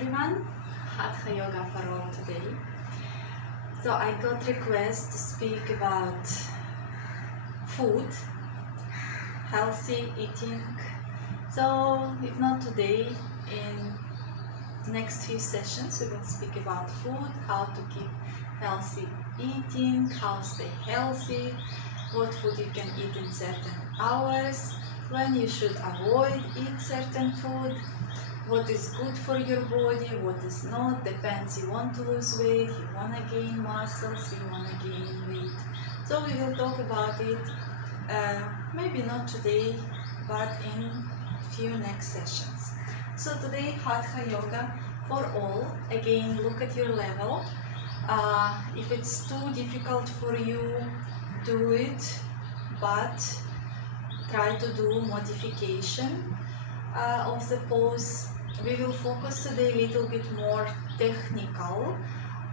everyone, Hatha Yoga for all today. So I got request to speak about food, healthy eating. So if not today, in next few sessions we will speak about food, how to keep healthy eating, how stay healthy, what food you can eat in certain hours, when you should avoid eat certain food, what is good for your body, what is not, depends. You want to lose weight, you want to gain muscles, you want to gain weight. So we will talk about it, maybe not today, but in few next sessions. So today Hatha Yoga for all. Again, look at your level. If it's too difficult for you, do it, but try to do modification of the pose. We will focus today a little bit more technical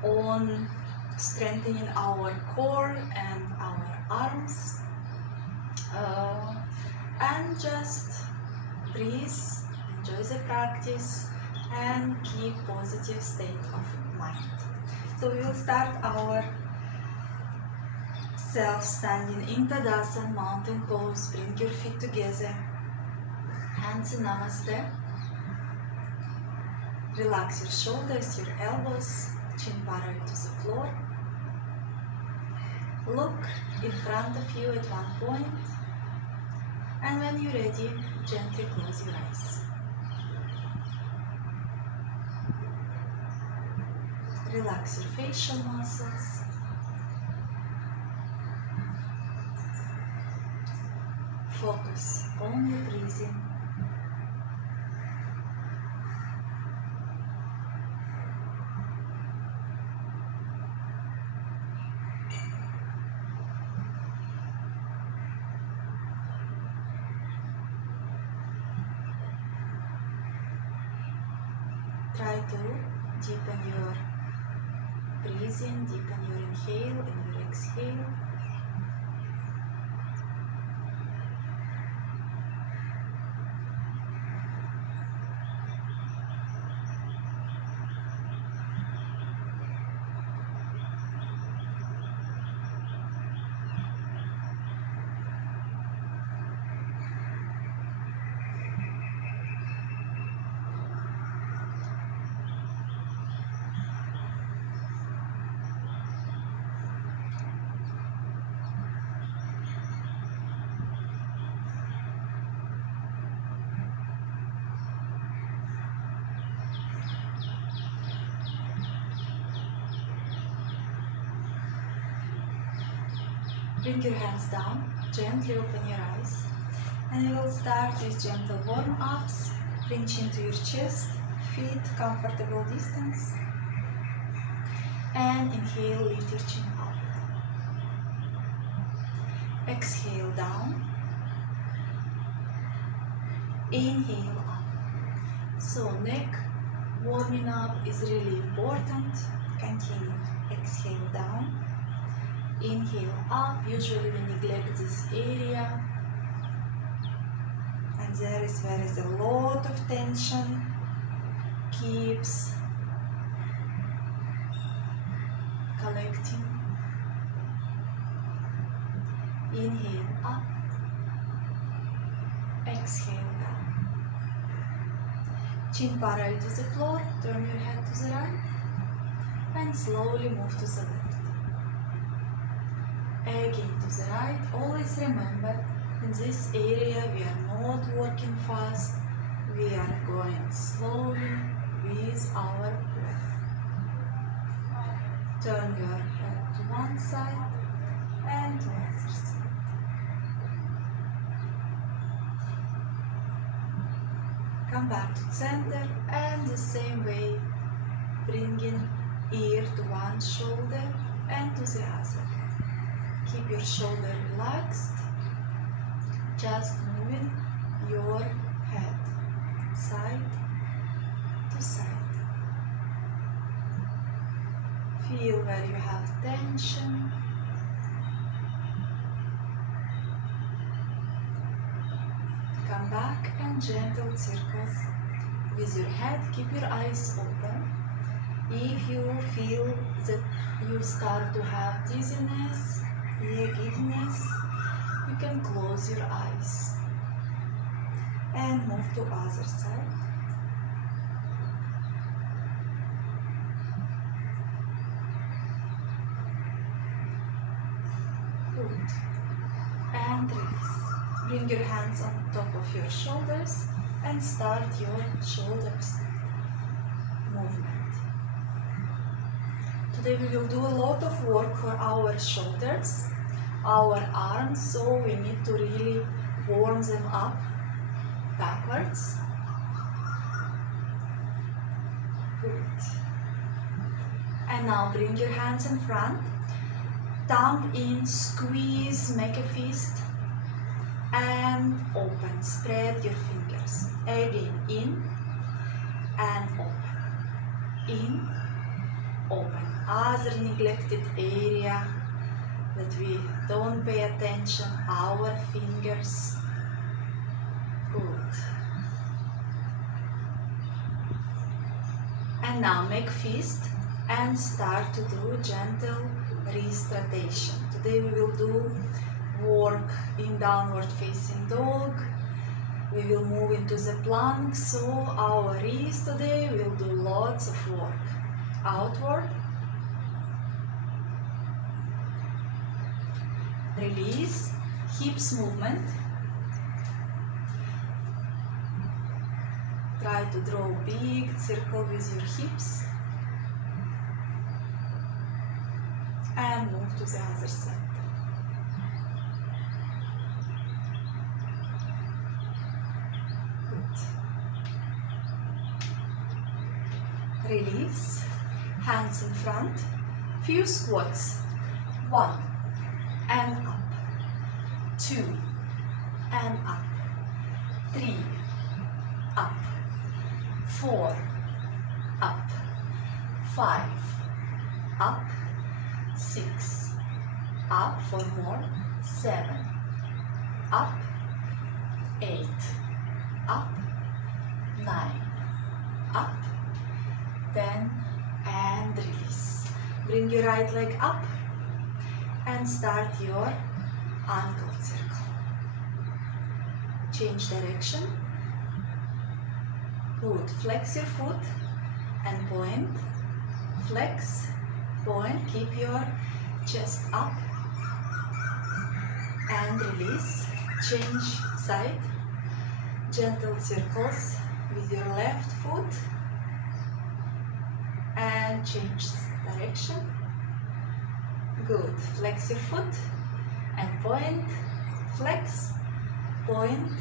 on strengthening our core and our arms, and just breathe, enjoy the practice and keep positive state of mind. So we will start our self-standing in Tadasana, mountain pose. Bring your feet together, hands in Namaste. Relax your shoulders, your elbows, chin parallel to the floor. Look in front of you at one point, and when you're ready, gently close your eyes. Relax your facial muscles. Focus on your breathing. Try to deepen your breathing, deepen your inhale and your exhale. Bring your hands down, gently open your eyes, and you will start with gentle warm-ups. Bring chin to your chest, feet comfortable distance, and inhale, lift your chin up. Exhale down, inhale up. So neck warming up is really important. Continue, exhale down. Inhale up. Usually we neglect this area, and there is a lot of tension keeps collecting. Inhale up, exhale down. Chin parallel to the floor, turn your head to the right and slowly move to the left. Again to the right. Always remember, in this area we are not working fast, we are going slowly with our breath. Turn your head to one side and to the other side. Come back to center, and the same way, bringing ear to one shoulder and to the other. Keep your shoulder relaxed, just moving your head side to side. Feel where you have tension. Come back and gentle circles with your head. Keep your eyes open. If you feel that you start to have dizziness, giddiness, you can close your eyes and move to other side. Good. And release. Bring your hands on top of your shoulders and start your shoulders movement. Today we will do a lot of work for our shoulders, our arms, so we need to really warm them up backwards. Good. And now bring your hands in front, thumb in, squeeze, make a fist, and open. Spread your fingers. Again, in and open. In, open. Other neglected area that we don't pay attention, our fingers. Good. And now make fist and start to do gentle wrist rotation. Today we will do work in downward facing dog. We will move into the plank, so our wrist today will do lots of work. Outward. Release, hips movement. Try to draw a big circle with your hips. And move to the other side. Good. Release, hands in front. Few squats. 1 and up. 2 and up. 3 up. 4 up. 5 up. 6 up, 4 more. 7 up. 8 up. 9 up. 10 and release. Bring your right leg up and start your ankle circle. Change direction. Good. Flex your foot and point. Flex, point. Keep your chest up and release. Change side. Gentle circles with your left foot and change direction. Good. Flex your foot and point. Flex, point,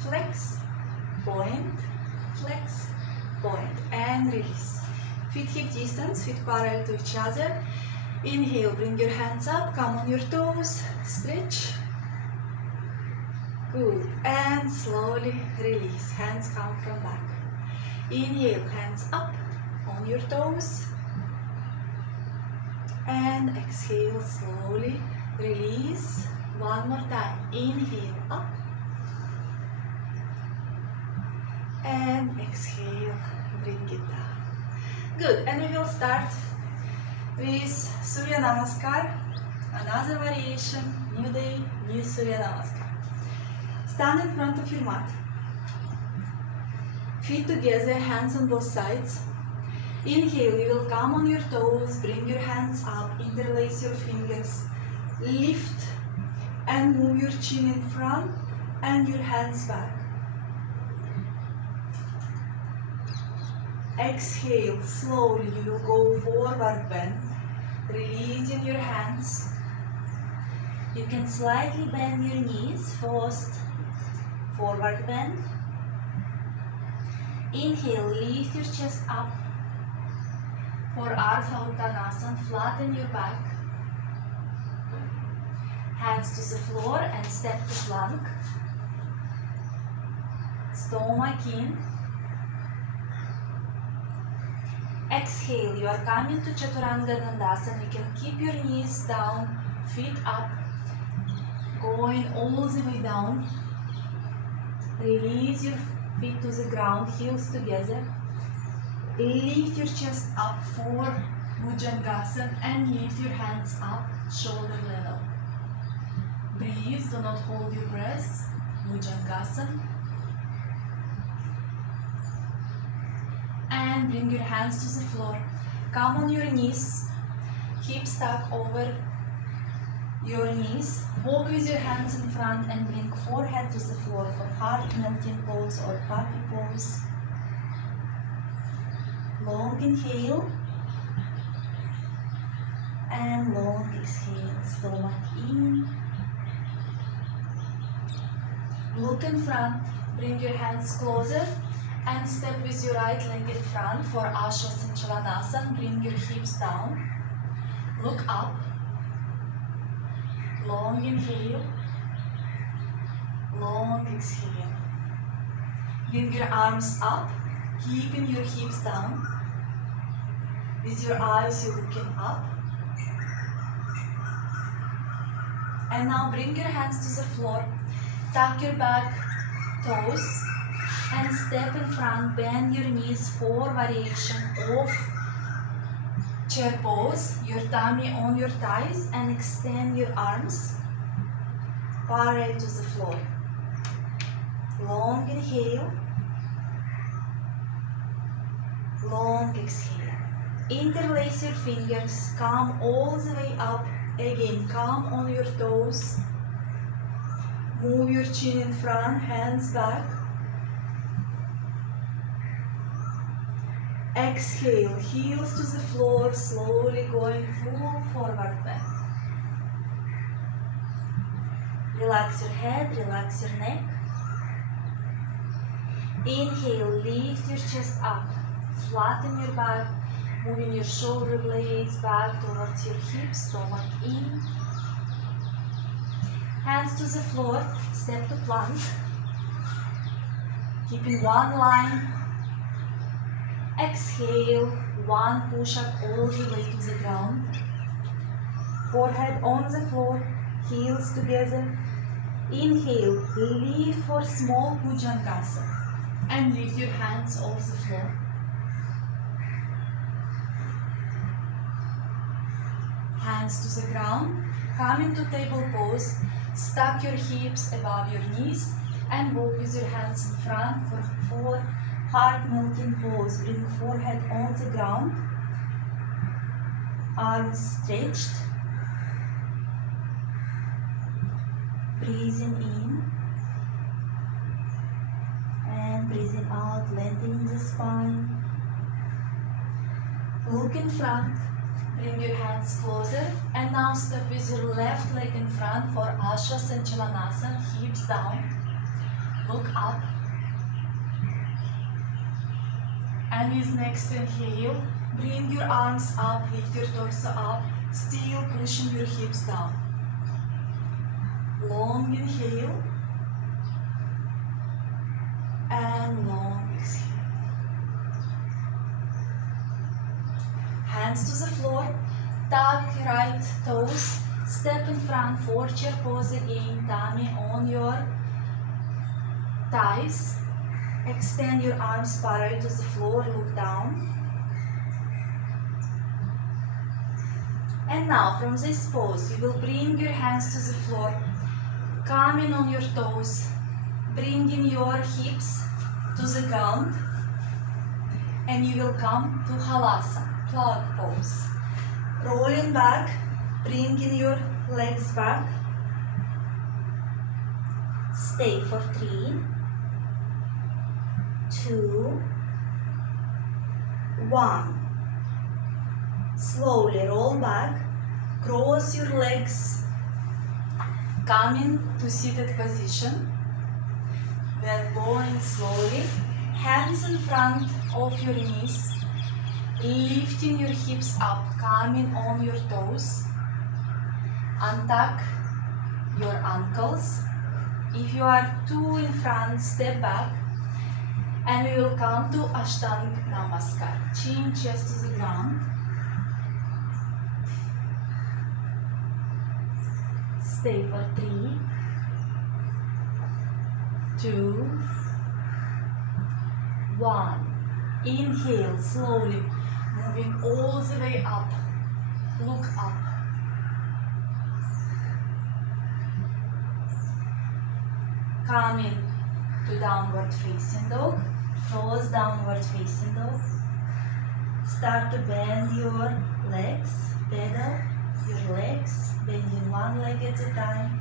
flex, point, flex, point, and release. Feet hip distance, feet parallel to each other. Inhale, bring your hands up, come on your toes, stretch. Good. And slowly release. Hands come from back. Inhale, hands up on your toes. And exhale, slowly release. One more time. Inhale, up. And exhale, bring it down. Good. And we will start with Surya Namaskar. Another variation. New day, new Surya Namaskar. Stand in front of your mat. Feet together, hands on both sides. Inhale, you will come on your toes, bring your hands up, interlace your fingers, lift and move your chin in front and your hands back. Exhale, slowly you will go forward bend, releasing your hands. You can slightly bend your knees first, forward bend. Inhale, lift your chest up. For Ardha Uttanasana, flatten your back. Hands to the floor and step to plank. Stomach in. Exhale, you are coming to Chaturanga Dandasana. You can keep your knees down, feet up, going all the way down. Release your feet to the ground, heels together. Lift your chest up for Bhujangasana and lift your hands up, shoulder level. Breathe, do not hold your breath. Bhujangasana. And bring your hands to the floor. Come on your knees, hips tuck over your knees. Walk with your hands in front and bring forehead to the floor for heart melting pose or puppy pose. Long inhale and long exhale. Stomach in. Look in front. Bring your hands closer and step with your right leg in front for asanas. Bring your hips down. Look up. Long inhale. Long exhale. Bring your arms up, keeping your hips down. With your eyes, you're looking up. And now bring your hands to the floor. Tuck your back toes and step in front. Bend your knees for variation of chair pose. Your tummy on your thighs and extend your arms parallel to the floor. Long inhale. Long exhale. Interlace your fingers. Come all the way up. Again, come on your toes. Move your chin in front, hands back. Exhale, heels to the floor, slowly going full forward bend. Relax your head, relax your neck. Inhale, lift your chest up, flatten your back, moving your shoulder blades back towards your hips, stomach in. Hands to the floor, step to plank. Keeping one line. Exhale, one push-up all the way to the ground. Forehead on the floor, heels together. Inhale, lift for small Bhujangasana. And lift your hands off the floor. Hands to the ground. Come into table pose. Stack your hips above your knees and walk with your hands in front for heart melting pose. Bring forehead on the ground. Arms stretched. Breathing in and breathing out, lengthening the spine. Look in front. Bring your hands closer and now step with your left leg in front for asanas, hips down. Look up. And with next inhale, bring your arms up, lift your torso up, still pushing your hips down. Long inhale and long exhale. Hands to the floor, tuck right toes, step in front for chair pose again, tummy on your thighs. Extend your arms parallel to the floor, look down. And now from this pose, you will bring your hands to the floor, coming on your toes, bringing your hips to the ground, and you will come to Halasana. Plug pose. Rolling back, bringing your legs back. Stay for 3, 2, 1. Slowly roll back, cross your legs, coming to seated position. Then going slowly, hands in front of your knees. Lifting your hips up, coming on your toes. Untuck your ankles. If you are too in front, step back. And we will come to Ashtanga Namaskar. Chin, chest to the ground. Stay for 3, 2, 1. Inhale, slowly, moving all the way up. Look up. Coming to downward facing dog. Toes downward facing dog. Start to bend your legs. Pedal your legs, bending one leg at a time.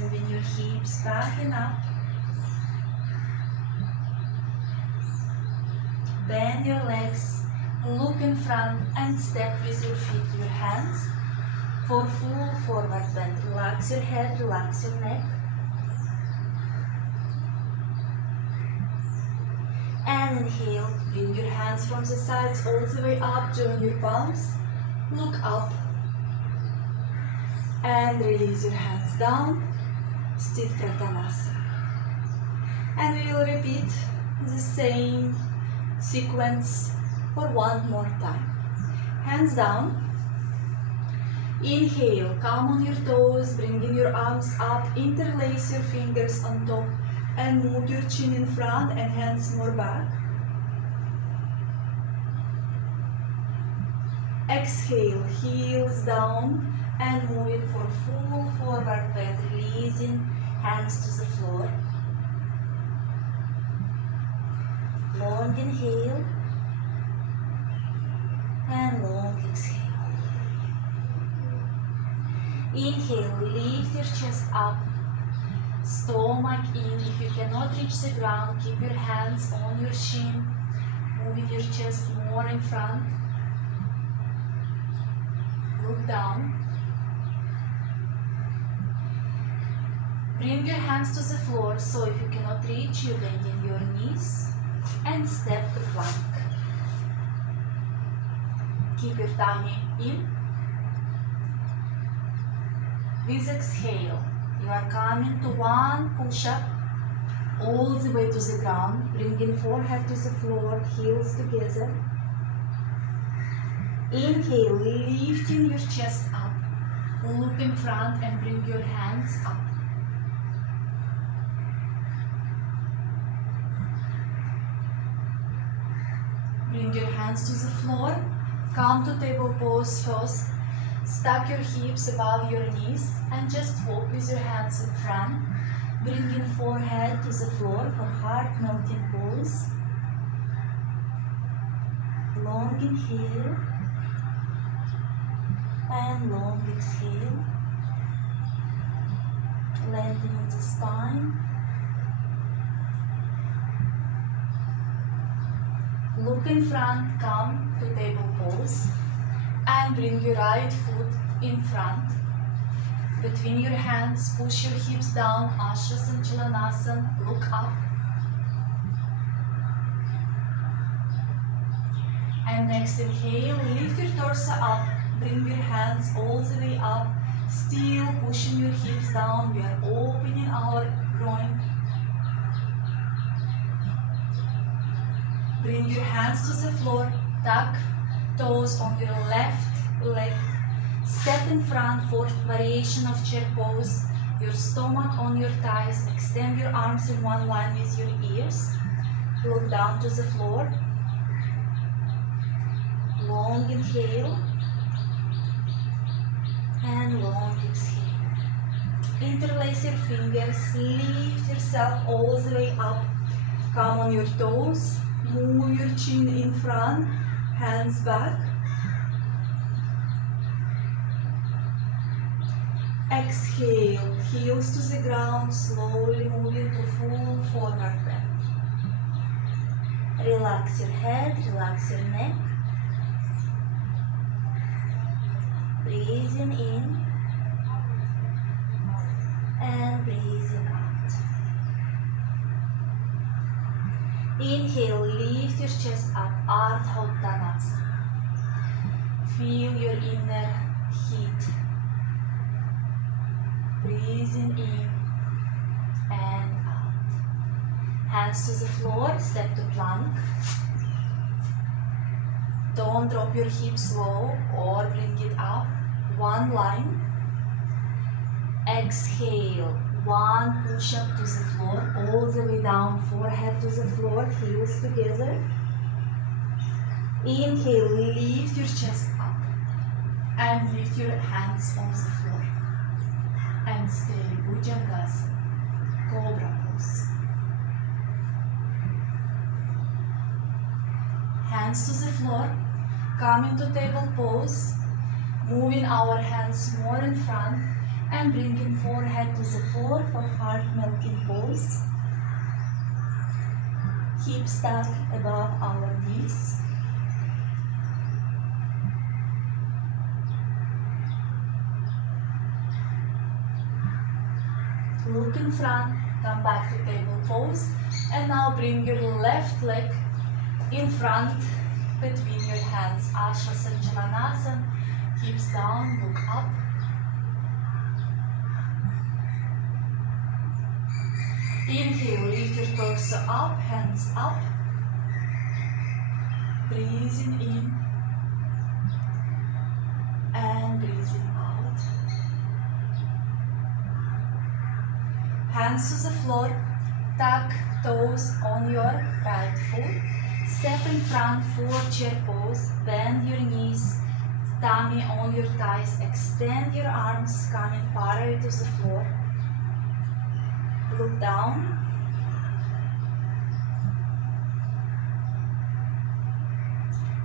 Moving your hips back and up. Bend your legs, look in front and step with your feet, your hands for full forward bend. Relax your head, relax your neck. And inhale, bring your hands from the sides all the way up, join your palms, look up. And release your hands down, Sthit Pratanasana. And we will repeat the same sequence for one more time. Hands down. Inhale, come on your toes, bringing your arms up, interlace your fingers on top and move your chin in front and hands more back. Exhale, heels down and move it for full forward bend, releasing hands to the floor. Long inhale and long exhale. Inhale, lift your chest up, stomach in. If you cannot reach the ground, keep your hands on your shin, moving your chest more in front. Look down. Bring your hands to the floor, so if you cannot reach, you bend in your knees and step to plank. Keep your tummy in. With exhale, you are coming to one push-up all the way to the ground, bringing forehead to the floor, heels together. Inhale, lifting your chest up, look in front and bring your hands up. Bring your hands to the floor, come to table pose first. Stack your hips above your knees and just walk with your hands in front, bringing forehead to the floor for heart melting pose. Long inhale and long exhale, lengthening the spine. Look in front, come to table pose. And bring your right foot in front. Between your hands, push your hips down, Ashasanchalanasana, look up. And next inhale, lift your torso up, bring your hands all the way up, still pushing your hips down. We are opening our groin. Bring your hands to the floor, tuck toes on your left leg, step in front, fourth variation of chair pose, your stomach on your thighs, extend your arms in one line with your ears, look down to the floor, long inhale and long exhale. Interlace your fingers, lift yourself all the way up, come on your toes, move your chin in front, hands back. Exhale, heels to the ground, slowly moving to full forward bend. Relax your head, relax your neck. Breathing in and breathing out. Inhale, lift your chest up, Ardha Uttanasana. Feel your inner heat. Breathing in and out. Hands to the floor, step to plank. Don't drop your hips low or bring it up. One line. Exhale, One push up to the floor, all the way down, forehead to the floor, heels together. Inhale, lift your chest up and lift your hands off the floor. And stay, Bhujangasana, Cobra pose. Hands to the floor, come into table pose, moving our hands more in front and bringing forehead to the floor for heart melting pose. Hips tucked above our knees. Look in front, come back to table pose, and now bring your left leg in front between your hands. Asha Sanchalanasana, hips down, look up. Inhale, lift your torso up, hands up. Breathing in and breathing out. Hands to the floor, tuck toes on your right foot. Step in front, forward chair pose. Bend your knees, tummy on your thighs. Extend your arms, coming parallel to the floor. Look down.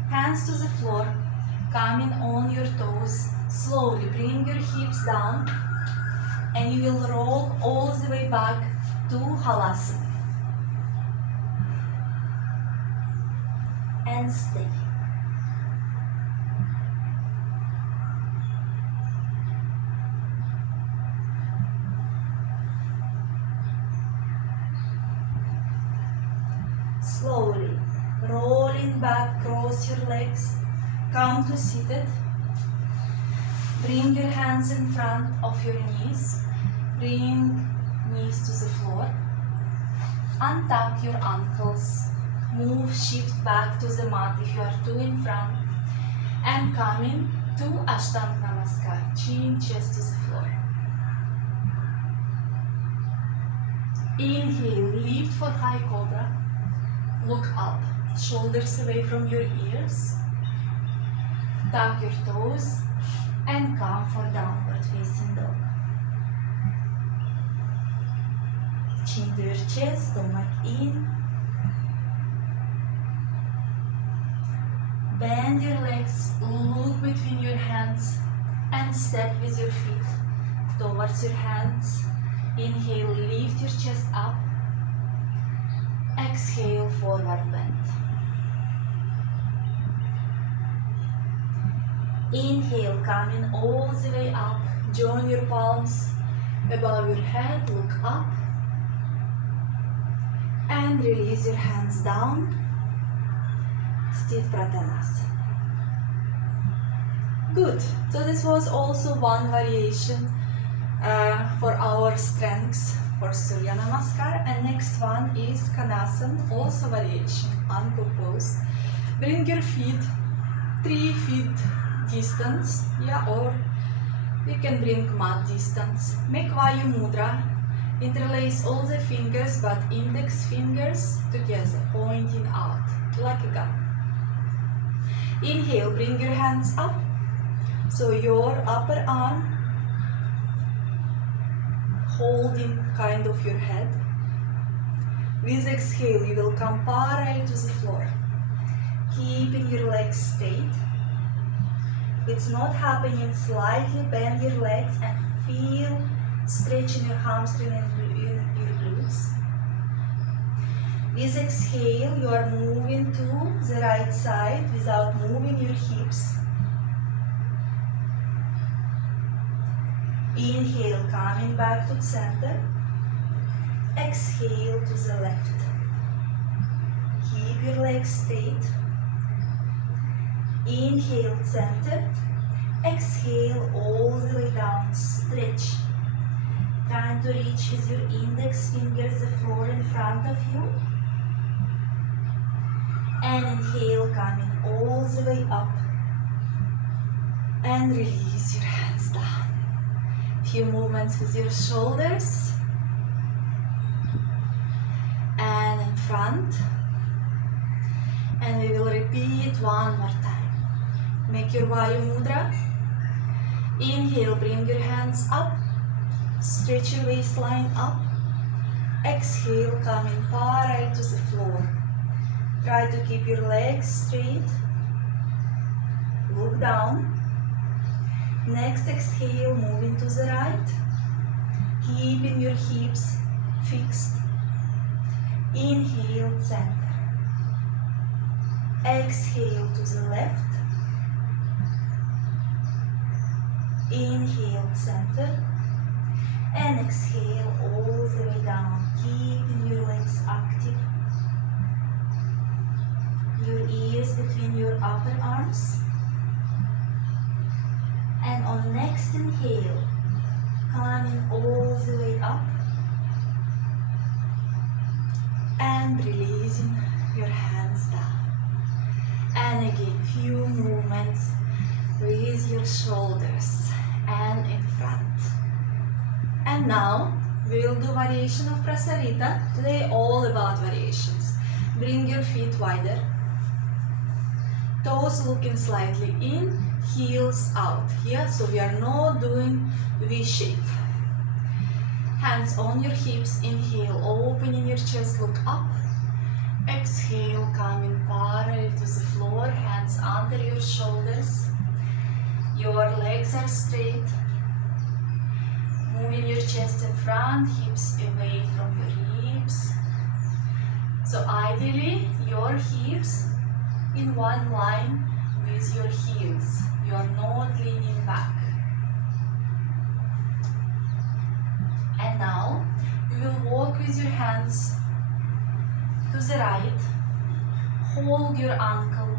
Hands to the floor, coming on your toes. Slowly bring your hips down and you will roll all the way back to Halasana. And stay. Slowly, rolling back, cross your legs, come to seated. Bring your hands in front of your knees. Bring knees to the floor. Untuck your ankles. Move, shift back to the mat if you are two in front. And coming to Ashtanga Namaskar. Chin, chest to the floor. Inhale, lift for high cobra. Look up, shoulders away from your ears. Tuck your toes and come for downward facing dog. Chin to your chest, stomach in. Bend your legs, look between your hands and step with your feet towards your hands. Inhale, lift your chest up. Exhale, forward bend. Inhale, coming all the way up. Join your palms above your head, look up. And release your hands down. Sthit Pratanasana. Good. So this was also one variation for our strengths for Surya Namaskar, and next one is Kanasana, also variation, ankle pose. Bring your feet 3 feet distance, or you can bring mat distance. Make Vayu Mudra, interlace all the fingers but index fingers together, pointing out like a gun. Inhale, bring your hands up, so your upper arm holding kind of your head. With exhale, you will come parallel to the floor, keeping your legs straight. If it's not happening, slightly bend your legs and feel stretching your hamstring and your glutes. With exhale, you are moving to the right side without moving your hips. Inhale, coming back to center. Exhale to the left. Keep your legs straight. Inhale, center. Exhale all the way down. Stretch. Trying to reach with your index fingers the floor in front of you. And inhale, coming all the way up. And release your hands down. Few movements with your shoulders front. And we will repeat one more time. Make your Vayu Mudra. Inhale, bring your hands up. Stretch your waistline up. Exhale, come in parallel to the floor. Try to keep your legs straight. Look down. Next exhale, moving to the right. Keeping your hips fixed. Inhale, center. Exhale to the left. Inhale, center. And exhale all the way down. Keeping your legs active. Your ears between your upper arms. And on next inhale, coming all the way up. And releasing your hands down. And again, few movements with your shoulders and in front. And now we will do variation of Prasarita. Today all about variations. Bring your feet wider. Toes looking slightly in, heels out. Here, so we are not doing V shape. Hands on your hips. Inhale, opening your chest, look up. Exhale, coming parallel to the floor, hands under your shoulders. Your legs are straight. Moving your chest in front, hips away from your hips. So ideally, your hips in one line with your heels. You are not leaning back. And now, you will walk with your hands to the right. Hold your ankle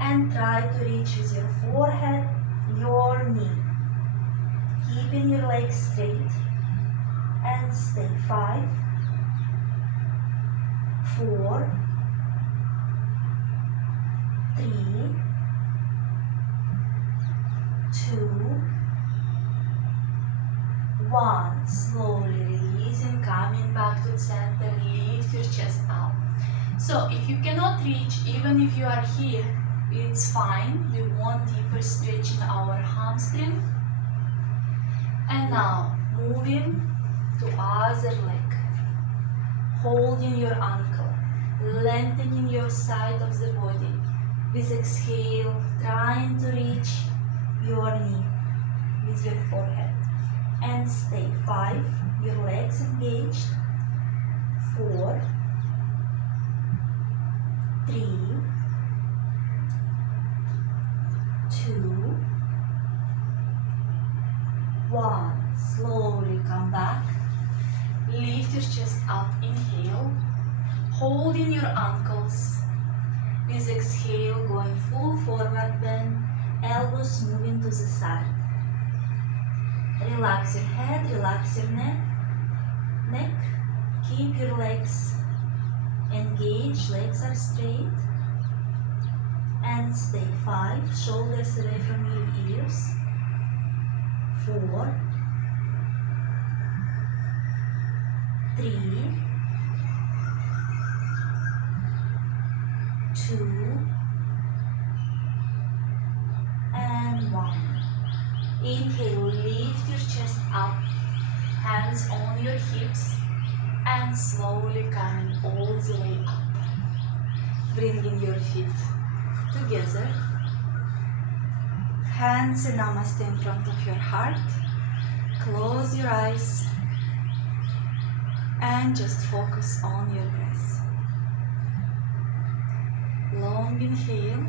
and try to reach with your forehead your knee. Keeping your legs straight and stay. 5, 4, 3, 2, 1. Slowly releasing, coming back to the center. Lift your chest up. So if you cannot reach, even if you are here, it's fine. We want deeper stretch in our hamstring. And now moving to other leg. Holding your ankle, lengthening your side of the body. With exhale, trying to reach your knee with your forehead. And stay. 5, your legs engaged. 4, 3, 2, 1. Slowly come back. Lift your chest up. Inhale. Holding your ankles. With exhale, going full forward bend. Elbows moving to the side. Relax your head, relax your neck. Keep your legs engaged. Legs are straight. And stay. 5. Shoulders away from your ears. 4, 3, 2, and 1. Inhale, lift your chest up, hands on your hips, and slowly coming all the way up. Bringing your feet together. Hands in Namaste in front of your heart. Close your eyes and just focus on your breath. Long inhale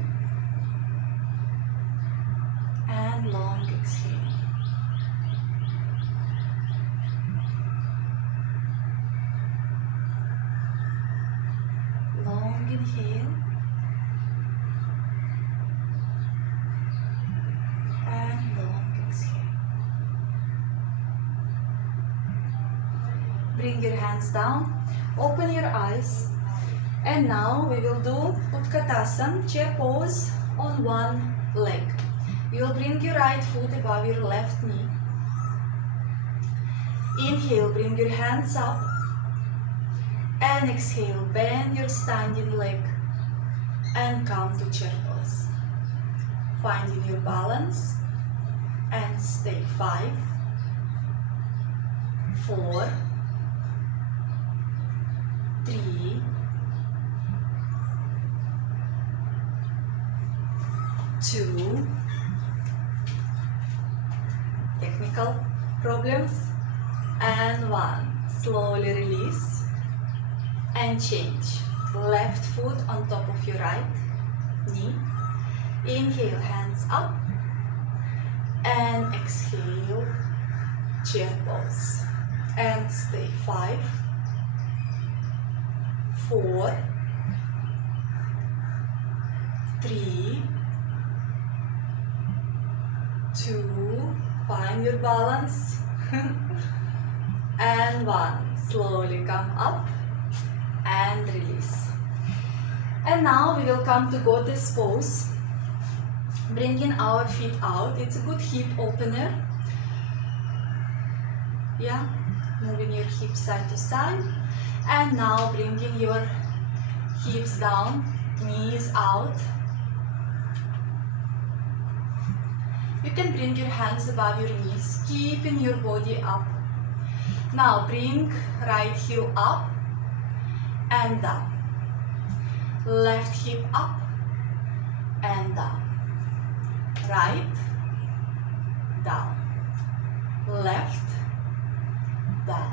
and long exhale. Long inhale and long exhale. Bring your hands down, open your eyes, and now we will do Utkatasana, chair pose on one leg. You will bring your right foot above your left knee. Inhale, bring your hands up. And exhale, bend your standing leg and come to chair pose. Finding your balance and stay. 5, 4, 3, 2, technical problems, and 1. Slowly release and change. Left foot on top of your right knee. Inhale, hands up, and exhale, chair pose. And stay. 5, 4, 3, 2, find your balance, and 1. Slowly come up and release. And now we will come to goddess pose, bringing our feet out. It's a good hip opener. Yeah, moving your hips side to side. And now bringing your hips down, knees out. You can bring your hands above your knees, keeping your body up. Now bring right heel up and down. Left hip up and down. Right, down. Left, down.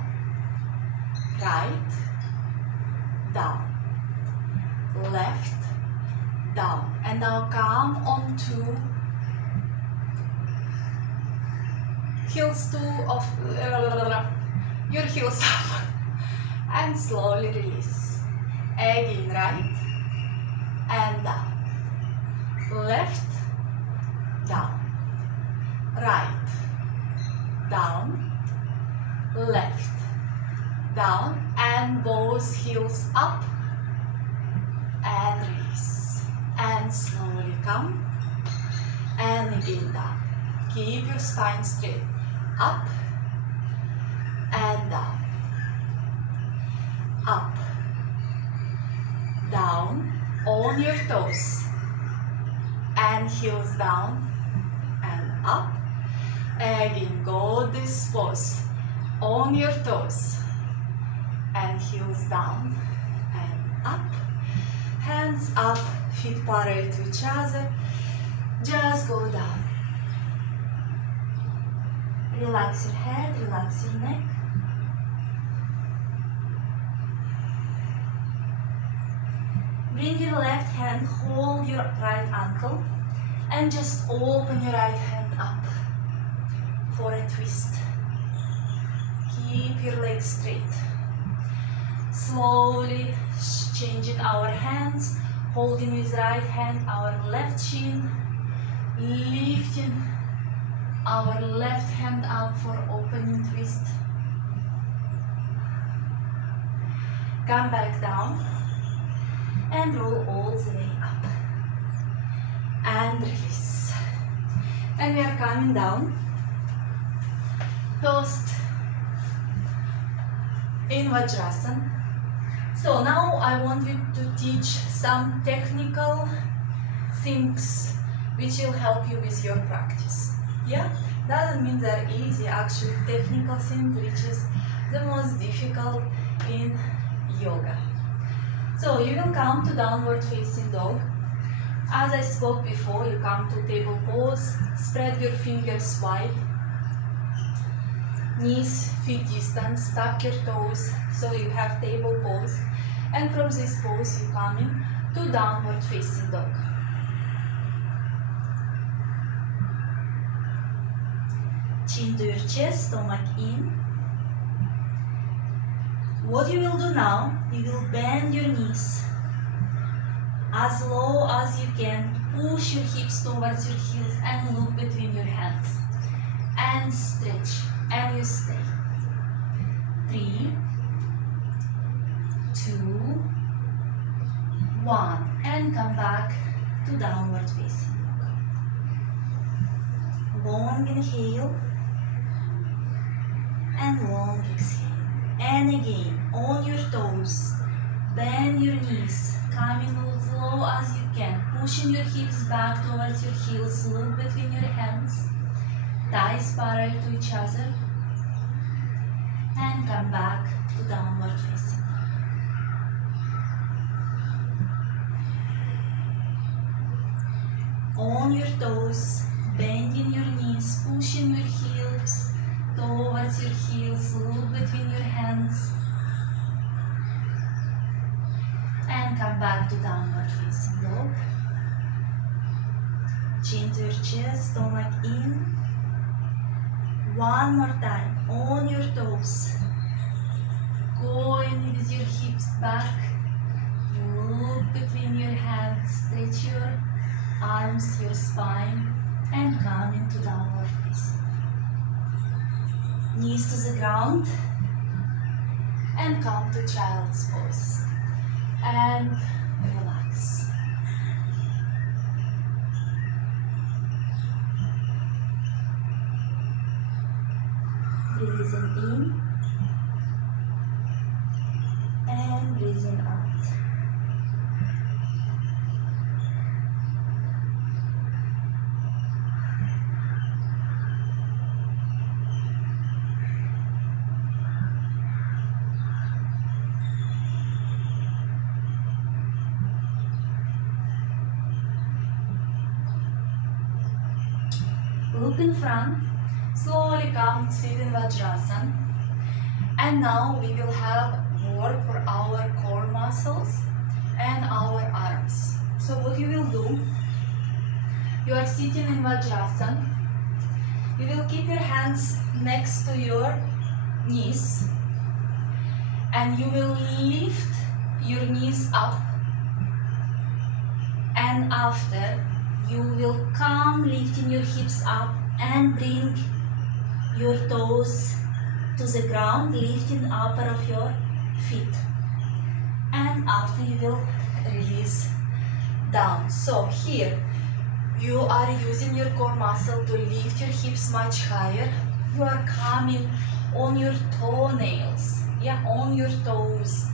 Right, down. Left, down. And now come onto heels of your heels up and slowly release. Again, right and down. Left, down. Right, down. Left, down. And both heels up and release. And slowly come and again down. Keep your spine straight. Up and down. Up, down, on your toes, and heels down and up. Again, goddess pose, on your toes, and heels down and up. Hands up, feet parallel to each other. Just go down. Relax your head, relax your neck. Bring your left hand, hold your right ankle, and just open your right hand up for a twist. Keep your legs straight. Slowly changing our hands, holding with right hand our left shin, lifting our left hand up for opening twist. Come back down and roll all the way up and release. And we are coming down. First in Vajrasana. So now I want you to teach some technical things which will help you with your practice. Yeah, doesn't mean they're easy, actually technical things which is the most difficult in yoga. So you will come to downward facing dog. As I spoke before, you come to table pose, spread your fingers wide, knees, feet distance, tuck your toes, so you have table pose, and from this pose you come in to downward facing dog. Chin to your chest, stomach in. What you will do now, you will bend your knees as low as you can, push your hips towards your heels and look between your hands and stretch, and you stay. 3, 2, 1, and come back to downward facing dog. Long inhale and long exhale. And again, on your toes, Bend your knees, coming as low as you can, pushing your hips back towards your heels, look between your hands, thighs parallel to each other, and come back to downward facing. On your toes, bending your knees, pushing your hips towards your heels, look between your hands, and come back to downward facing dog. Chin to your chest, stomach in. One more time, on your toes, going with your hips back, look between your hands, stretch your arms, your spine, and come into downward facing. Knees to the ground, and come to child's pose, and relax. Breathing in and breathing out. Look in front. Slowly come, sit in Vajrasana, and now we will have work for our core muscles and our arms. So what you will do, you are sitting in Vajrasana, you will keep your hands next to your knees and you will lift your knees up, and after you will come lifting your hips up and bring your toes to the ground, lifting upper of your feet, and after you will release down. So here you are using your core muscle to lift your hips much higher. You are coming on your toenails, on your toes,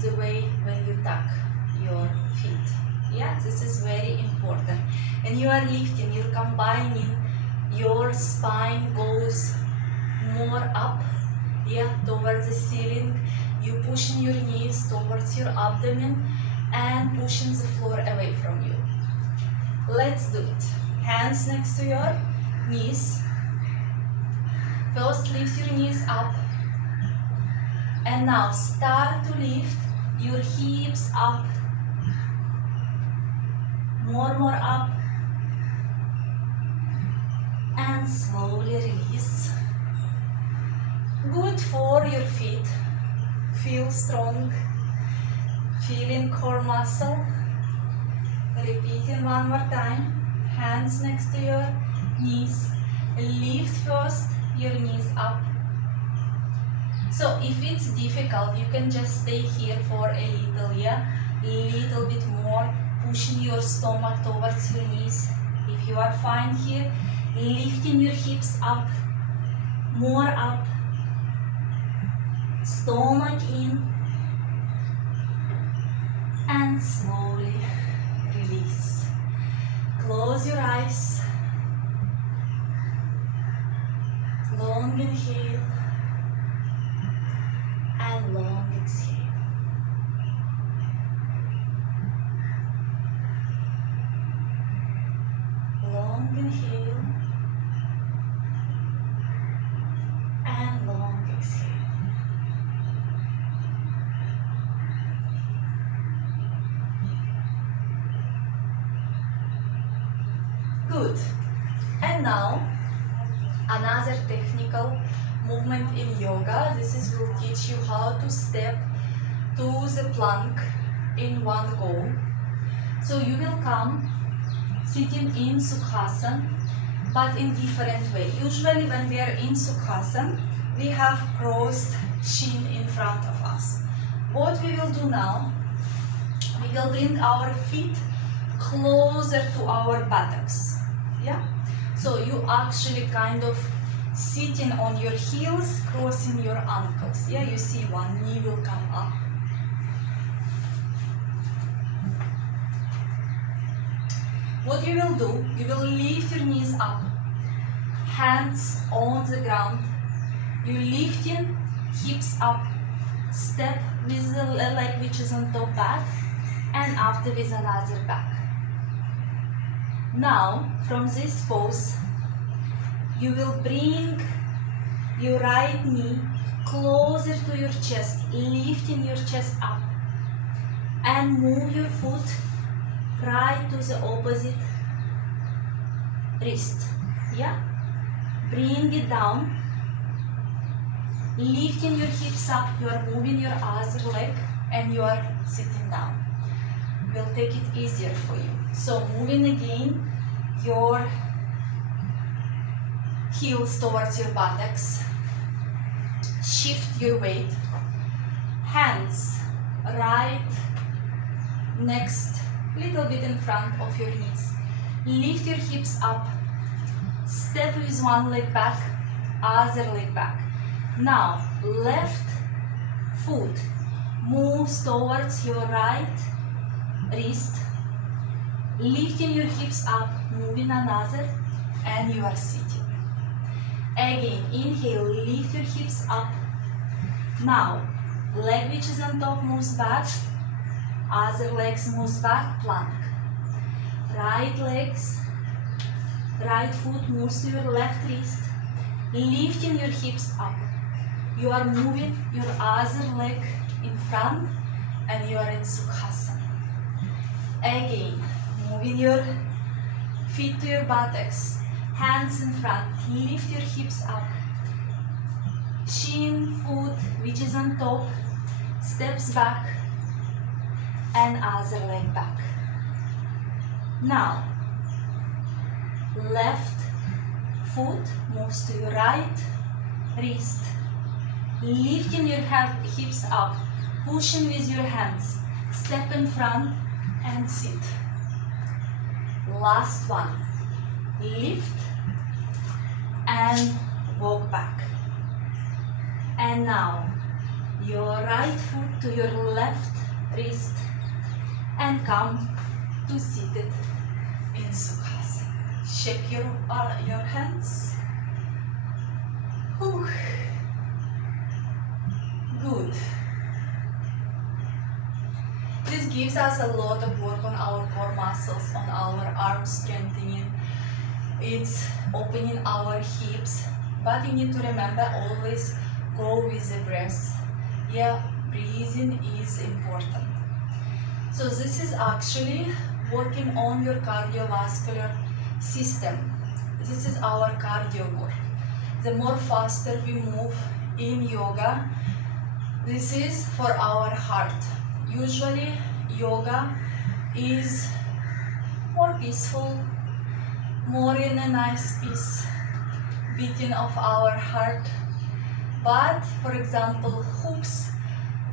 the way when you tuck your feet. This is very important. And you are lifting, you're combining. Your spine goes more up, towards the ceiling. You pushing your knees towards your abdomen and pushing the floor away from you. Let's do it. Hands next to your knees. First lift your knees up. And now start to lift your hips up. More up. And slowly release. Good for your feet. Feel strong. Feeling core muscle. Repeating one more time. Hands next to your knees. Lift first your knees up. So if it's difficult, you can just stay here for a little bit more, pushing your stomach towards your knees. If you are fine here, lifting your hips up, more up, stomach in, and slowly release. Close your eyes, long inhale, and long exhale. Long inhale, and long exhale. Good. And now another technical movement in yoga. This will teach you how to step to the plank in one go. So you will come sitting in Sukhasana, but in different way. Usually when we are in Sukhasana, we have crossed shin in front of us. What we will do now, we will bring our feet closer to our buttocks. So you actually kind of sitting on your heels, crossing your ankles. You see one knee will come up What you will do, you will lift your knees up, hands on the ground. You lift your hips up, step with the leg which is on top back, and after with another back. Now, from this pose, you will bring your right knee closer to your chest, lifting your chest up, and move your foot right to the opposite wrist. Yeah? Bring it down, lifting your hips up, you are moving your other leg, and you are sitting down. Will take it easier for you. So moving again your heels towards your buttocks. Shift your weight. Hands right next, little bit in front of your knees. Lift your hips up. Step with one leg back, other leg back. Now left foot moves towards your right wrist, lifting your hips up, moving another, and you are sitting. Again, inhale, lift your hips up. Now, leg which is on top moves back, other legs moves back, plank. Right legs, right foot moves to your left wrist, lifting your hips up. You are moving your other leg in front, and you are in Sukhasana. Again, moving your feet to your buttocks, hands in front, lift your hips up. Chin, foot, which is on top, steps back, and other leg back. Now, left foot moves to your right wrist, lifting your hips up, pushing with your hands, step in front, and sit. Last one. Lift and walk back. And now your right foot to your left wrist and come to seated in Sukhasana. Shake your hands. Whew. Good. This gives us a lot of work on our core muscles, on our arm strengthening. It's opening our hips, but you need to remember always go with the breath. Yeah, breathing is important. So this is actually working on your cardiovascular system. This is our cardio work. The more faster we move in yoga, this is for our heart. Usually yoga is more peaceful, more in a nice peace, beating of our heart. But for example, hooks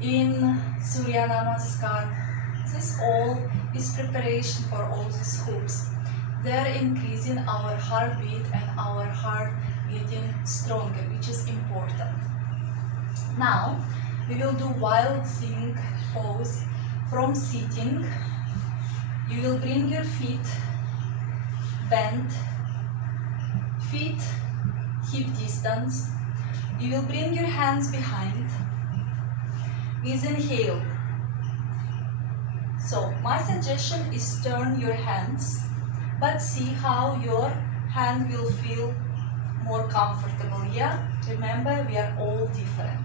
in Surya Namaskar, this all is preparation for all these hooks. They are increasing our heartbeat and our heart getting stronger, which is important. Now we will do wild thing pose. From sitting, you will bring your feet bent, feet hip distance. You will bring your hands behind. With inhale. So my suggestion is turn your hands, but see how your hand will feel more comfortable. Yeah, remember we are all different.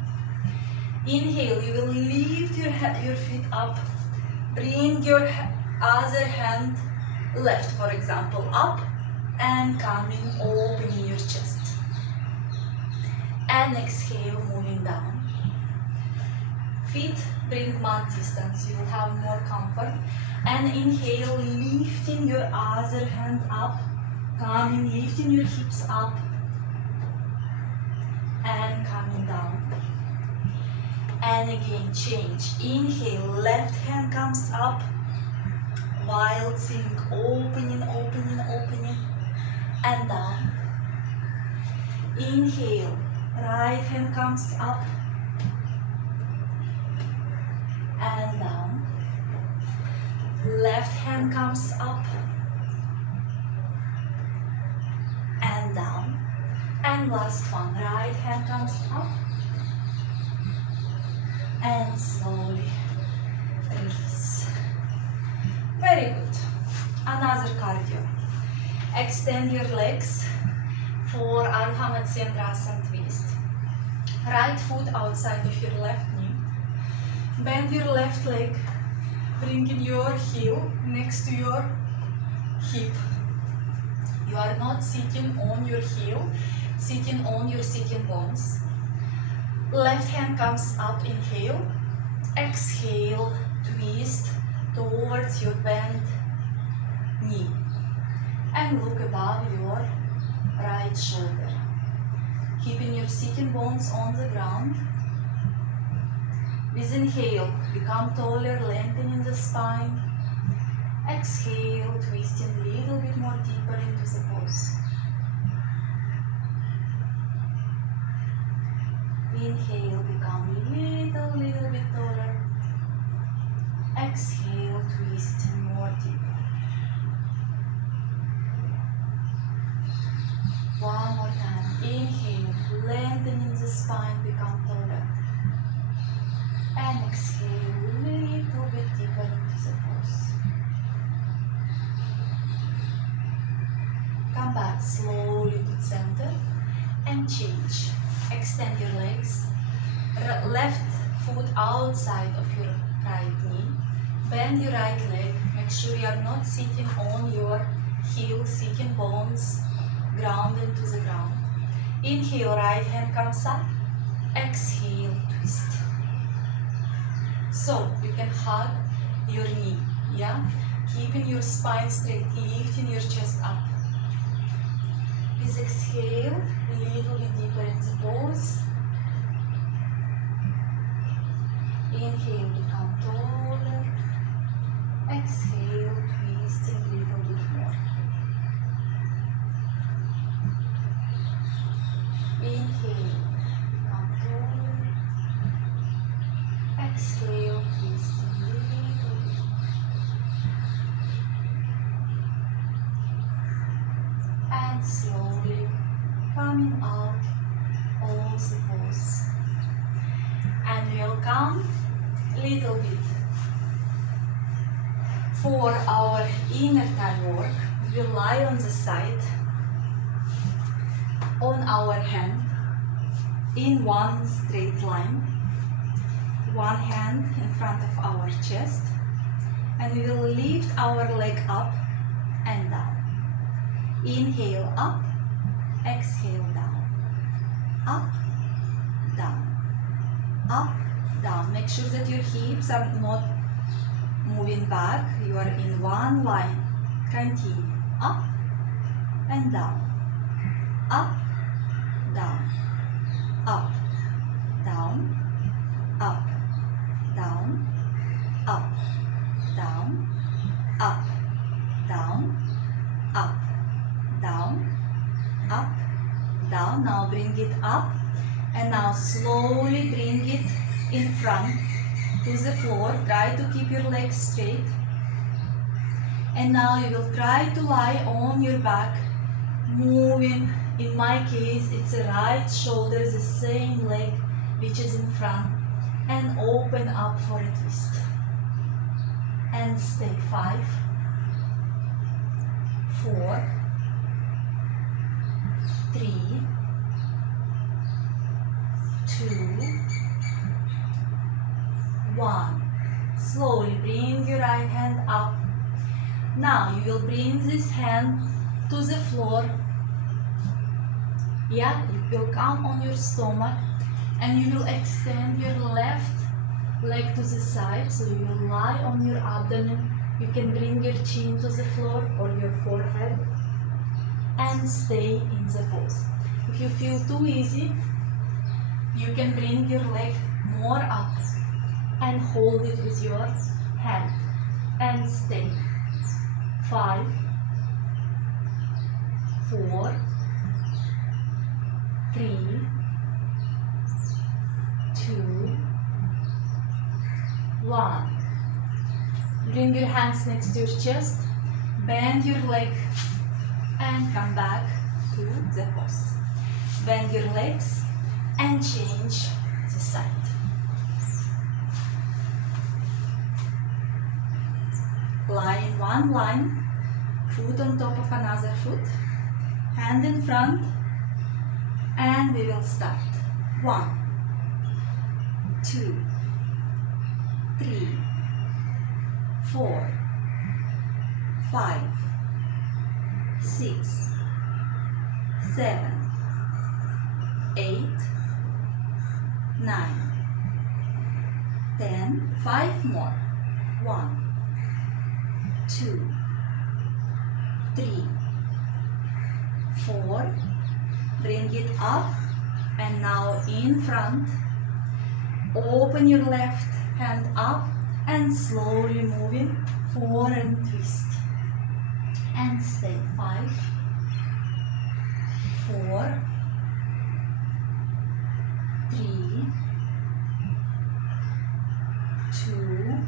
Inhale, you will lift your feet up. Bring your other hand, left for example, up and coming, opening your chest. And exhale, moving down. Feet bring mat distance, you will have more comfort. And inhale, lifting your other hand up, coming, lifting your hips up and coming down. And again, change. Inhale, left hand comes up, wild thing, opening, opening, opening, and down. Inhale, right hand comes up and down. Left hand comes up and down. And last one, right hand comes up and slowly release. Very good. Another cardio. Extend your legs for Ardha Matsyendrasana twist. Right foot outside of your left knee. Bend your left leg, bringing your heel next to your hip. You are not sitting on your heel, sitting on your sitting bones. Left hand comes up, inhale. Exhale, twist towards your bent knee. And look above your right shoulder. Keeping your sitting bones on the ground. With inhale, become taller, lengthening the spine. Exhale, twisting a little bit more deeper into the pose. Inhale, become a little bit taller. Exhale, twisting more deeper. One more time. Inhale, lengthening the spine, become taller. And exhale, a little bit deeper into the pose. Come back slowly to center and change. Extend your legs. Left foot outside of your right knee. Bend your right leg. Make sure you are not sitting on your heel, sitting bones grounded to the ground. Inhale, right hand comes up. Exhale, twist. So you can hug your knee, yeah? Keeping your spine straight, lifting your chest up. Please exhale, a little bit deeper in the pose. Inhale, become taller. Exhale, twisting a little bit more. Inhale, become taller. Exhale, twisting a little bit. And slowly coming out of the pose. And we'll come little bit. For our inner thigh work, we'll lie on the side, on our hand, in one straight line. One hand in front of our chest, and we will lift our leg up and down. Inhale up, exhale down. Up, down. Up, down. Make sure that your hips are not moving back. You are in one line. Continue. Up and down. Up, down. Up, down. Up, down. Up, down. Up, down. Up, down. Up, down. Now bring it up. And now slowly bring it in front to the floor. Try to keep your legs straight. And now you will try to lie on your back, moving. In my case, it's the right shoulder, the same leg which is in front. And open up for a twist. And stay. 5, 4, 3, 2, 1. Slowly bring your right hand up. Now you will bring this hand to the floor. Yeah, you will come on your stomach and you will extend your left leg to the side. So you will lie on your abdomen. You can bring your chin to the floor or your forehead and stay in the pose. If you feel too easy, you can bring your leg more up and hold it with your hand and stay. 5, 4, 3, 2, 1. Bring your hands next to your chest, bend your leg and come back to the pose. Bend your legs and change the side. Lie in one line, foot on top of another foot, hand in front, and we will start. 1, 2, 3, 4, 5, 6, 7, 8, 9, 10, 5 more. 1, 2, 3, 4, bring it up, and now in front, open your left hand up and slowly moving forward and twist, and stay. 5, 4, 3, 2,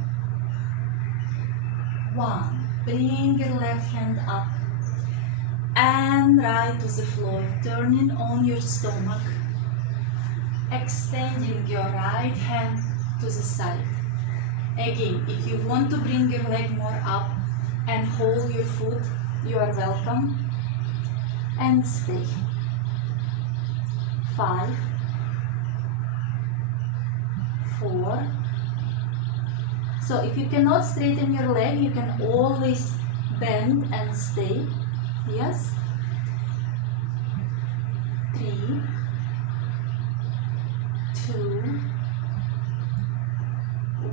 1. Bring your left hand up and right to the floor, turning on your stomach, extending your right hand to the side. Again, if you want to bring your leg more up and hold your foot, you are welcome, and stay. 5, 4. So if you cannot straighten your leg, you can always bend and stay. Yes. 3, 2,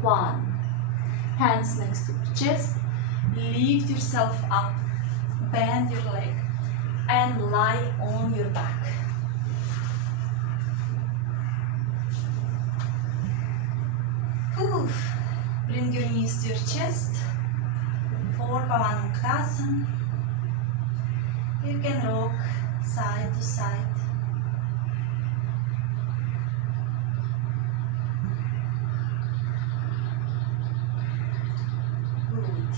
1. Hands next to your chest. Lift yourself up. Bend your leg and lie on your back. Oof. Bring your knees to your chest for Pavanmuktasana. You can rock side to side. Good.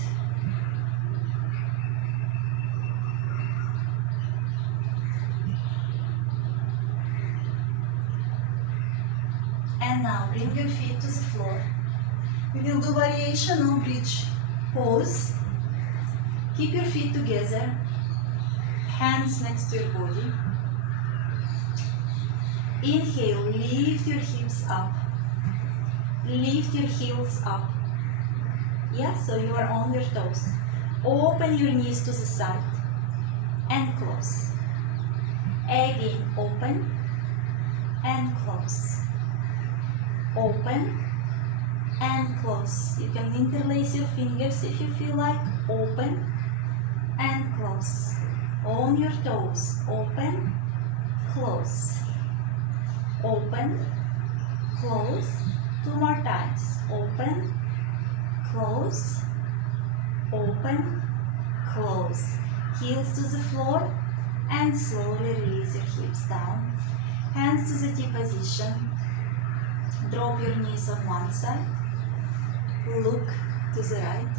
And now bring your feet to the floor. We will do variation on bridge pose. Keep your feet together, hands next to your body. Inhale, lift your hips up. Lift your heels up. Yeah, so you are on your toes. Open your knees to the side and close. Again, open and close. Open and close. You can interlace your fingers if you feel like. Open and close. On your toes. Open, close. Open, close. 2 more times. Open, close. Open, close. Heels to the floor and slowly release your hips down. Hands to the T position. Drop your knees on one side. Look to the right.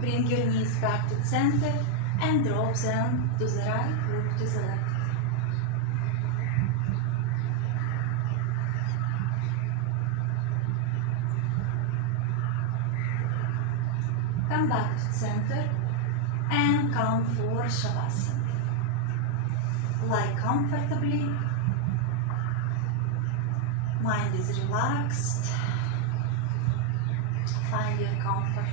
Bring your knees back to the center and drop them to the right, look to the left. Come back to the center and come for Shavasana. Lie comfortably, mind is relaxed, find your comfort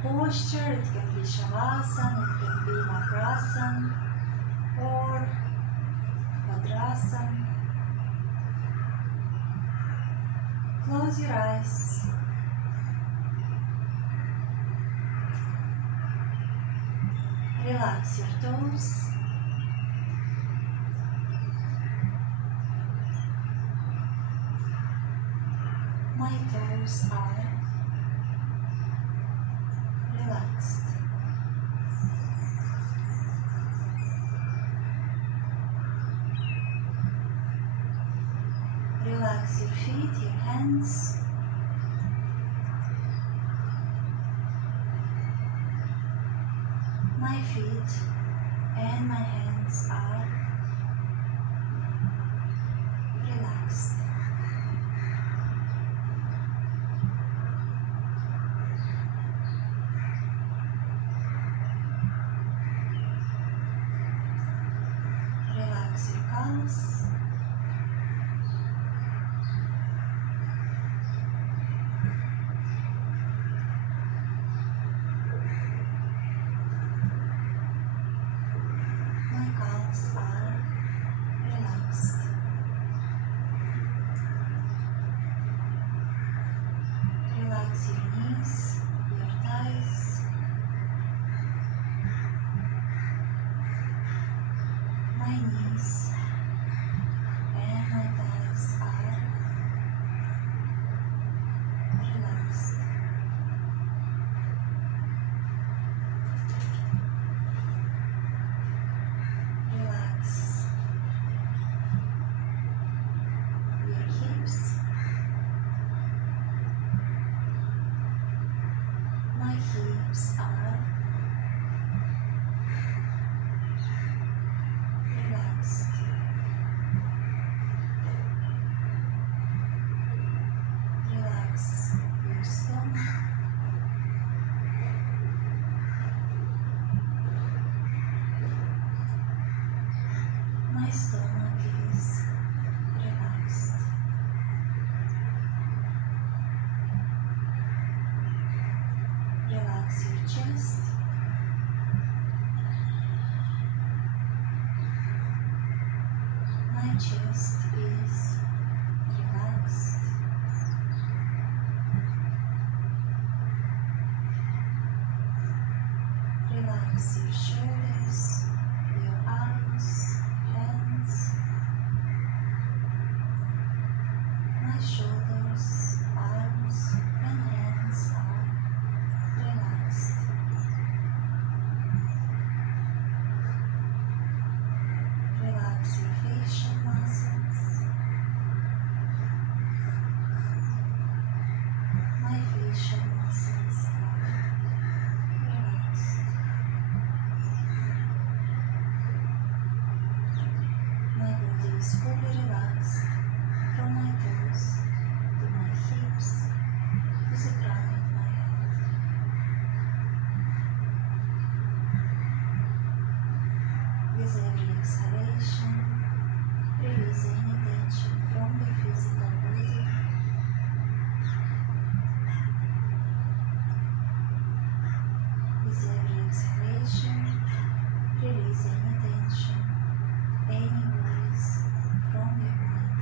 posture. It can be Shavasana, it can be Makrasana or Bhadrasana. Close your eyes. Relax your toes. My toes are relaxed. Relax your feet, your hands. My feet and my hands are relaxed. Relax your calves. My calves are relaxed. Relax your knees, your thighs. My knees and my thighs are relaxed. Relax your hips. My hips are relaxed. Relax your stomach. My stomach is relaxed. Relax your chest. My chest is relaxed. Relax your shoulders, your arms, hands. My shoulders, arms, and hands are relaxed. Relax your facial muscles. My facial muscles are relaxed. My body is fully relaxed from my toes to my hips to the crown of my head. With every exhalation, release any tension from the physical body. With every exhalation, release any tension, any worries from your mind.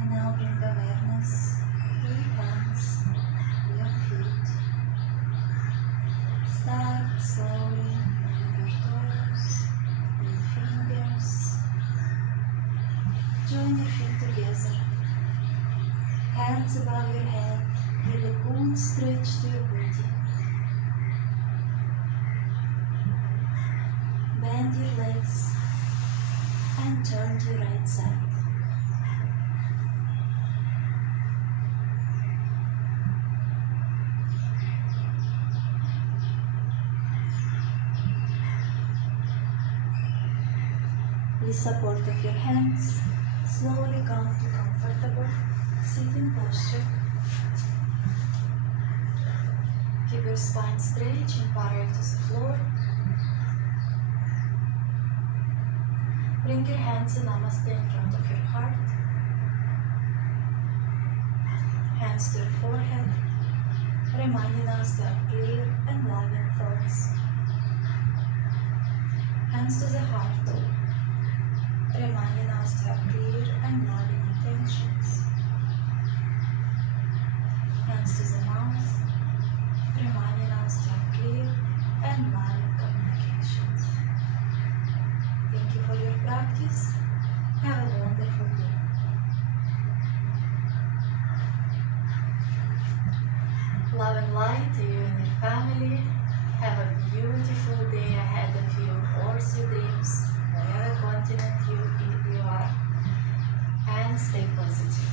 And now bring awareness to your hands, your feet. Start slowly moving your toes, your fingers. Join your feet together. Hands above your head, give a good stretch to your body. Bend your legs and turn to your right side. With support of your hands, slowly come to comfortable sitting posture. Keep your spine straight and parallel to the floor. Bring your hands in Namaste in front of your heart. Hands to your forehead, reminding us to have clear and loving thoughts. Hands to the heart, reminding us to have clear and loving intentions. Hands to the mouth, reminding us to have clear and loving communications. Thank you for your practice. Have a wonderful day. Love and light to you and your family. Have a beautiful day ahead of you, or your dreams, whatever continent you are, and stay positive.